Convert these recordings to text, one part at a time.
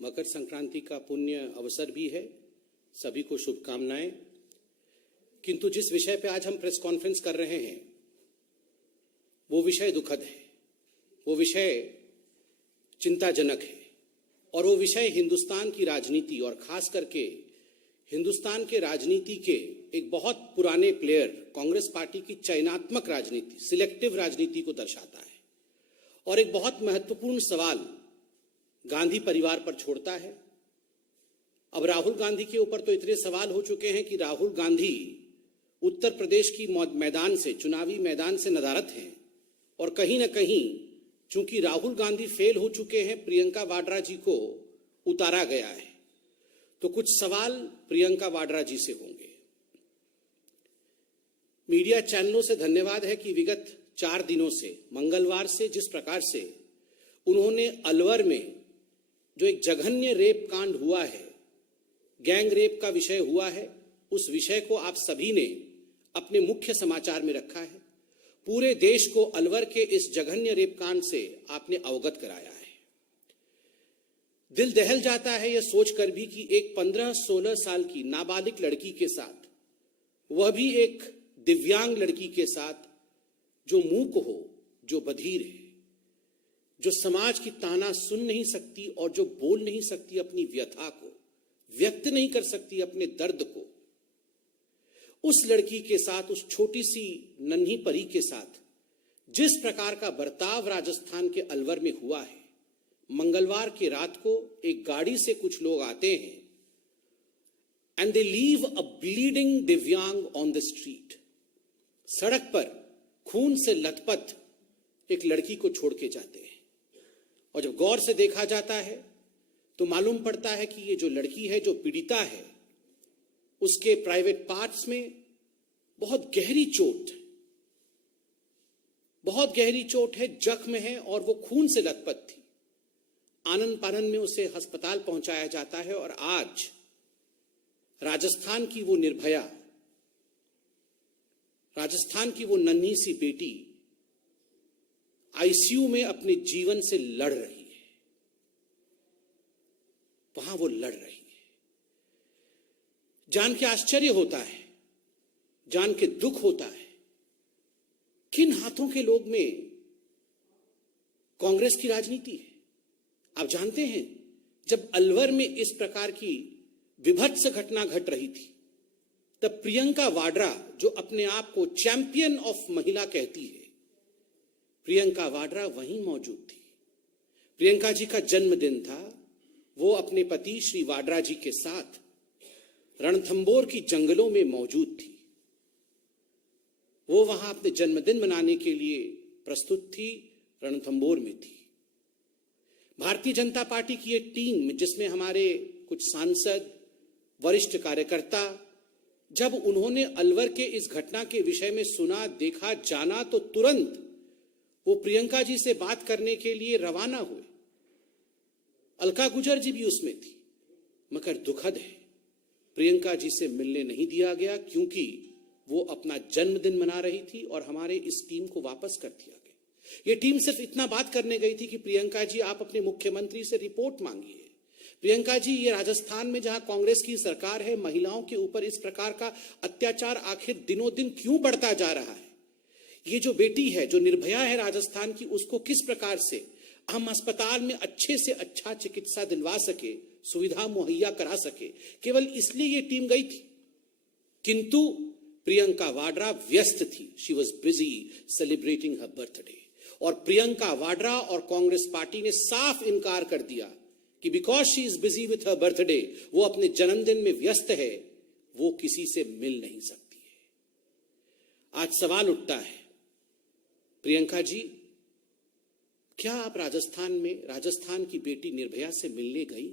मकर संक्रांति का पुण्य अवसर भी है, सभी को शुभकामनाएं। किंतु जिस विषय पे आज हम प्रेस कॉन्फ्रेंस कर रहे हैं वो विषय दुखद है, वो विषय चिंताजनक है और वो विषय हिंदुस्तान की राजनीति और खास करके हिंदुस्तान के राजनीति के एक बहुत पुराने प्लेयर कांग्रेस पार्टी की चयनात्मक राजनीति, सिलेक्टिव राजनीति को दर्शाता है और एक बहुत महत्वपूर्ण सवाल गांधी परिवार पर छोड़ता है। अब राहुल गांधी के ऊपर तो इतने सवाल हो चुके हैं कि राहुल गांधी उत्तर प्रदेश की मैदान से, चुनावी मैदान से नदारद हैं और कहीं ना कहीं चूंकि राहुल गांधी फेल हो चुके हैं, प्रियंका वाड्रा जी को उतारा गया है, तो कुछ सवाल प्रियंका वाड्रा जी से होंगे। मीडिया चैनलों से धन्यवाद है कि विगत 4 दिनों से, मंगलवार से जिस प्रकार से उन्होंने अलवर में जो एक जघन्य रेप कांड हुआ है, गैंग रेप का विषय हुआ है, उस विषय को आप सभी ने अपने मुख्य समाचार में रखा है। पूरे देश को अलवर के इस जघन्य रेप कांड से आपने अवगत कराया है। दिल दहल जाता है यह सोचकर भी कि एक 15-16 साल की नाबालिग लड़की के साथ, वह भी एक दिव्यांग लड़की के साथ, जो मूक हो, जो बधिर है, जो समाज की ताना सुन नहीं सकती और जो बोल नहीं सकती, अपनी व्यथा को व्यक्त नहीं कर सकती, अपने दर्द को, उस लड़की के साथ, उस छोटी सी नन्ही परी के साथ जिस प्रकार का बर्ताव राजस्थान के अलवर में हुआ है। मंगलवार की रात को एक गाड़ी से कुछ लोग आते हैं and they leave a bleeding दिव्यांग ऑन द स्ट्रीट। सड़क पर खून से लथपथ एक लड़की को छोड़ के जाते हैं और जब गौर से देखा जाता है तो मालूम पड़ता है कि ये जो लड़की है, जो पीड़िता है, उसके प्राइवेट पार्ट्स में बहुत गहरी चोट है, जख्म है और वो खून से लथपथ थी। आनन फानन में उसे अस्पताल पहुंचाया जाता है और आज राजस्थान की वो निर्भया, राजस्थान की वो नन्ही सी बेटी आईसीयू में अपने जीवन से लड़ रही है। वहां वो लड़ रही है। जान के आश्चर्य होता है, जान के दुख होता है, किन हाथों के लोग में कांग्रेस की राजनीति है। आप जानते हैं, जब अलवर में इस प्रकार की विभत्स घटना घट रही थी, तब प्रियंका वाड्रा, जो अपने आप को चैंपियन ऑफ महिला कहती है, प्रियंका वाड्रा वहीं मौजूद थी। प्रियंका जी का जन्मदिन था। वो अपने पति श्री वाड्रा जी के साथ रणथंबोर की जंगलों में मौजूद थी। वो वहां अपने जन्मदिन मनाने के लिए प्रस्तुत थी, रणथंबोर में थी। भारतीय जनता पार्टी की एक टीम, जिसमें हमारे कुछ सांसद, वरिष्ठ कार्यकर्ता, जब उन्होंने अलवर के इस घटना के विषय में सुना, देखा, जाना, तो तुरंत वो प्रियंका जी से बात करने के लिए रवाना हुए। अलका गुजर जी भी उसमें थी। मगर दुखद है, प्रियंका जी से मिलने नहीं दिया गया क्योंकि वो अपना जन्मदिन मना रही थी और हमारे इस टीम को वापस कर दिया गया। ये टीम सिर्फ इतना बात करने गई थी कि प्रियंका जी, आप अपने मुख्यमंत्री से रिपोर्ट मांगिए। प्रियंका जी, ये राजस्थान में जहां कांग्रेस की सरकार है, महिलाओं के ऊपर इस प्रकार का अत्याचार आखिर दिनों दिन क्यों बढ़ता जा रहा है? ये जो बेटी है, जो निर्भया है राजस्थान की, उसको किस प्रकार से हम अस्पताल में अच्छे से अच्छा चिकित्सा दिलवा सके, सुविधा मुहैया करा सके, केवल इसलिए ये टीम गई थी। किंतु प्रियंका वाड्रा व्यस्त थी। She was busy celebrating her birthday. और प्रियंका वाड्रा और कांग्रेस पार्टी ने साफ इनकार कर दिया कि because she is busy with her birthday, वो अपने जन्मदिन में व्यस्त है, वो किसी से मिल नहीं सकती है। आज सवाल उठता है, प्रियंका जी, क्या आप राजस्थान की बेटी निर्भया से मिलने गई?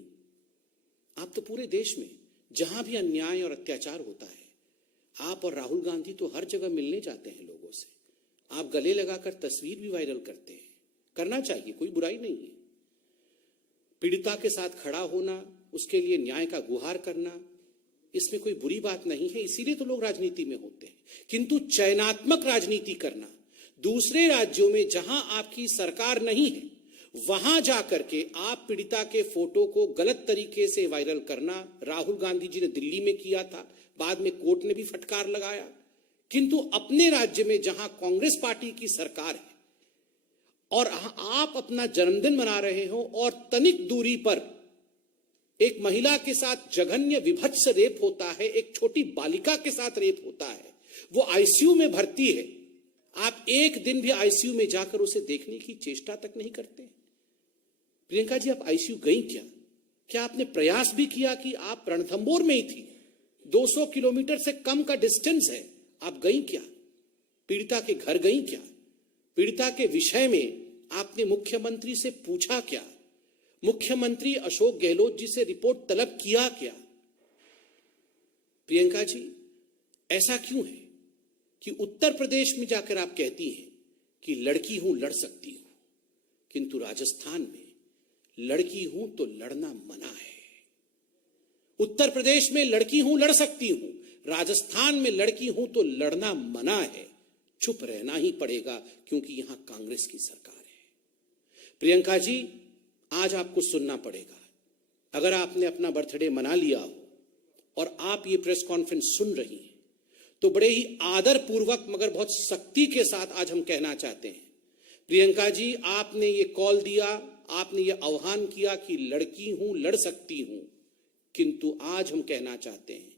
आप तो पूरे देश में जहां भी अन्याय और अत्याचार होता है, आप और राहुल गांधी तो हर जगह मिलने जाते हैं लोगों से। आप गले लगाकर तस्वीर भी वायरल करते हैं। करना चाहिए, कोई बुराई नहीं है। पीड़िता के साथ खड़ा होना, उसके लिए न्याय का गुहार करना, इसमें कोई बुरी बात नहीं है। इसीलिए तो लोग राजनीति में होते हैं। किंतु चयनात्मक राजनीति करना, दूसरे राज्यों में जहां आपकी सरकार नहीं है, वहां जाकर के आप पीड़िता के फोटो को गलत तरीके से वायरल करना, राहुल गांधी जी ने दिल्ली में किया था, बाद में कोर्ट ने भी फटकार लगाया, किंतु अपने राज्य में जहां कांग्रेस पार्टी की सरकार है और आप अपना जन्मदिन मना रहे हो और तनिक दूरी पर एक महिला के साथ जघन्य विभत्स रेप होता है, एक छोटी बालिका के साथ रेप होता है, वो आईसीयू में भर्ती है, आप एक दिन भी आईसीयू में जाकर उसे देखने की चेष्टा तक नहीं करते। प्रियंका जी, आप आईसीयू गई क्या? क्या आपने प्रयास भी किया कि आप रणथंभौर में ही थी, 200 किलोमीटर से कम का डिस्टेंस है, आप गई क्या? पीड़िता के घर गई क्या? पीड़िता के विषय में आपने मुख्यमंत्री से पूछा क्या? मुख्यमंत्री अशोक गहलोत जी से रिपोर्ट तलब किया क्या? प्रियंका जी, ऐसा क्यों है कि उत्तर प्रदेश में जाकर आप कहती हैं कि लड़की हूं लड़ सकती हूं, किंतु राजस्थान में लड़की हूं तो लड़ना मना है। उत्तर प्रदेश में लड़की हूं लड़ सकती हूं, राजस्थान में लड़की हूं तो लड़ना मना है। चुप रहना ही पड़ेगा क्योंकि यहां कांग्रेस की सरकार है। प्रियंका जी, आज आपको सुनना पड़ेगा। अगर आपने अपना बर्थडे मना लिया हो और आप ये प्रेस कॉन्फ्रेंस सुन रही हैं, तो बड़े ही आदर पूर्वक मगर बहुत सख्ती के साथ आज हम कहना चाहते हैं, प्रियंका जी, आपने ये कॉल दिया, आपने ये आह्वान किया कि लड़की हूं लड़ सकती हूं, किंतु आज हम कहना चाहते हैं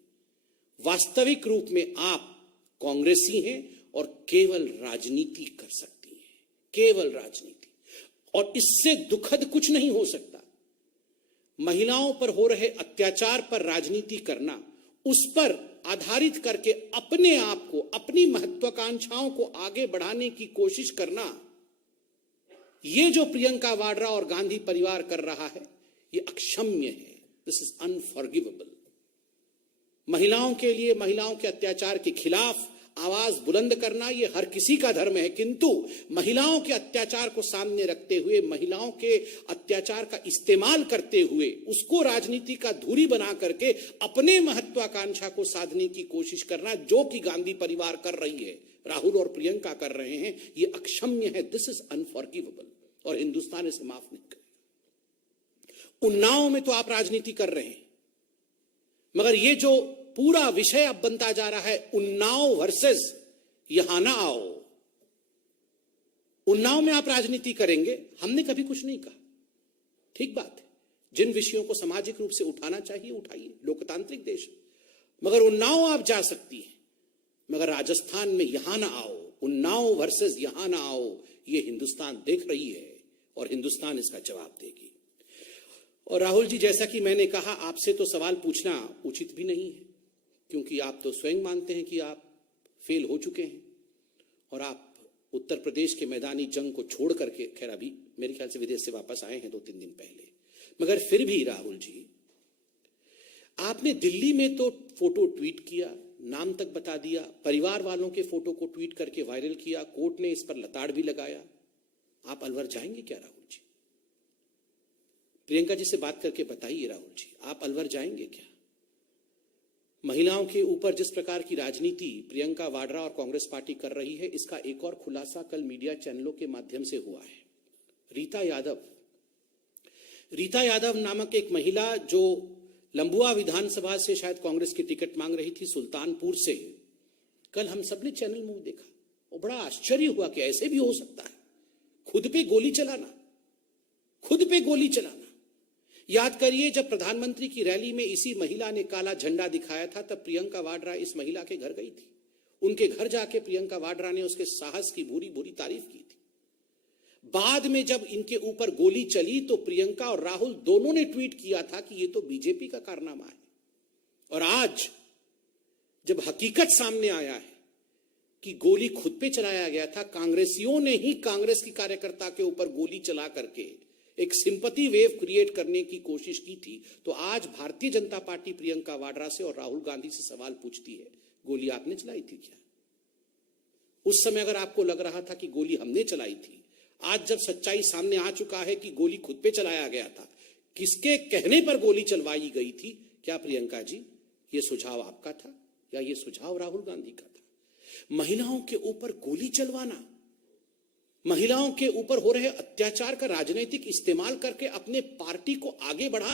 वास्तविक रूप में आप कांग्रेसी हैं और केवल राजनीति कर सकती हैं, केवल राजनीति। और इससे दुखद कुछ नहीं हो सकता। महिलाओं पर हो रहे अत्याचार पर राजनीति करना, उस पर आधारित करके अपने आप को, अपनी महत्वाकांक्षाओं को आगे बढ़ाने की कोशिश करना, ये जो प्रियंका वाड्रा और गांधी परिवार कर रहा है, ये अक्षम्य है। This is unforgivable. महिलाओं के लिए, महिलाओं के अत्याचार के खिलाफ आवाज बुलंद करना ये हर किसी का धर्म है, किंतु महिलाओं के अत्याचार को सामने रखते हुए, महिलाओं के अत्याचार का इस्तेमाल करते हुए, उसको राजनीति का धुरी बना करके अपने महत्वाकांक्षा को साधने की कोशिश करना, जो कि गांधी परिवार कर रही है, राहुल और प्रियंका कर रहे हैं, ये अक्षम्य है। दिस इज अनफॉरगिवेबल और हिंदुस्तान इसे माफ नहीं करेगा। उन्नाव में तो आप राजनीति कर रहे हैं, मगर ये जो पूरा विषय अब बनता जा रहा है, उन्नाव वर्सेस यहां ना आओ, उन्नाव में आप राजनीति करेंगे, हमने कभी कुछ नहीं कहा, ठीक बात है। जिन विषयों को सामाजिक रूप से उठाना चाहिए उठाइए, लोकतांत्रिक देश, मगर उन्नाव आप जा सकती है, मगर राजस्थान में यहां ना आओ। उन्नाव वर्सेस यहां ना आओ, ये हिंदुस्तान देख रही है और हिंदुस्तान इसका जवाब देगी। और राहुल जी, जैसा कि मैंने कहा, आपसे तो सवाल पूछना उचित भी नहीं है, क्योंकि आप तो स्वयं मानते हैं कि आप फेल हो चुके हैं और आप उत्तर प्रदेश के मैदानी जंग को छोड़ करके, खैर अभी मेरे ख्याल से विदेश से वापस आए हैं 2-3 दिन पहले, मगर फिर भी राहुल जी, आपने दिल्ली में तो फोटो ट्वीट किया, नाम तक बता दिया, परिवार वालों के फोटो को ट्वीट करके वायरल किया, कोर्ट ने इस पर लताड़ भी लगाया। आप अलवर जाएंगे क्या राहुल जी? प्रियंका जी से बात करके बताइए राहुल जी, आप अलवर जाएंगे क्या? महिलाओं के ऊपर जिस प्रकार की राजनीति प्रियंका वाड्रा और कांग्रेस पार्टी कर रही है, इसका एक और खुलासा कल मीडिया चैनलों के माध्यम से हुआ है। रीता यादव नामक एक महिला, जो लंबुआ विधानसभा से शायद कांग्रेस की टिकट मांग रही थी, सुल्तानपुर से, कल हम सब ने चैनल में देखा और बड़ा आश्चर्य हुआ कि ऐसे भी हो सकता है, खुद पे गोली चलाना, खुद पे गोली चलाना। याद करिए, जब प्रधानमंत्री की रैली में इसी महिला ने काला झंडा दिखाया था, तब प्रियंका वाड्रा इस महिला के घर गई थी। उनके घर जाके प्रियंका वाड्रा ने उसके साहस की भूरी भूरी तारीफ की थी। बाद में जब इनके ऊपर गोली चली तो प्रियंका और राहुल दोनों ने ट्वीट किया था कि ये तो बीजेपी का कारनामा है। और आज जब हकीकत सामने आया है कि गोली खुद पे चलाया गया था, कांग्रेसियों ने ही कांग्रेस की कार्यकर्ता के ऊपर गोली चला करके एक सिंपैथी वेव क्रिएट करने की कोशिश की थी, तो आज भारतीय जनता पार्टी प्रियंका वाड्रा से और राहुल गांधी से सवाल पूछती है, गोली आपने चलाई थी क्या? उस समय अगर आपको लग रहा था कि गोली हमने चलाई थी, आज जब सच्चाई सामने आ चुका है कि गोली खुद पे चलाया गया था, किसके कहने पर गोली चलवाई गई थी, क्या प्रियंका जी ये सुझाव आपका था या ये सुझाव राहुल गांधी का था? महिलाओं के ऊपर गोली चलवाना, महिलाओं के ऊपर हो रहे अत्याचार का राजनीतिक इस्तेमाल करके अपने पार्टी को आगे बढ़ा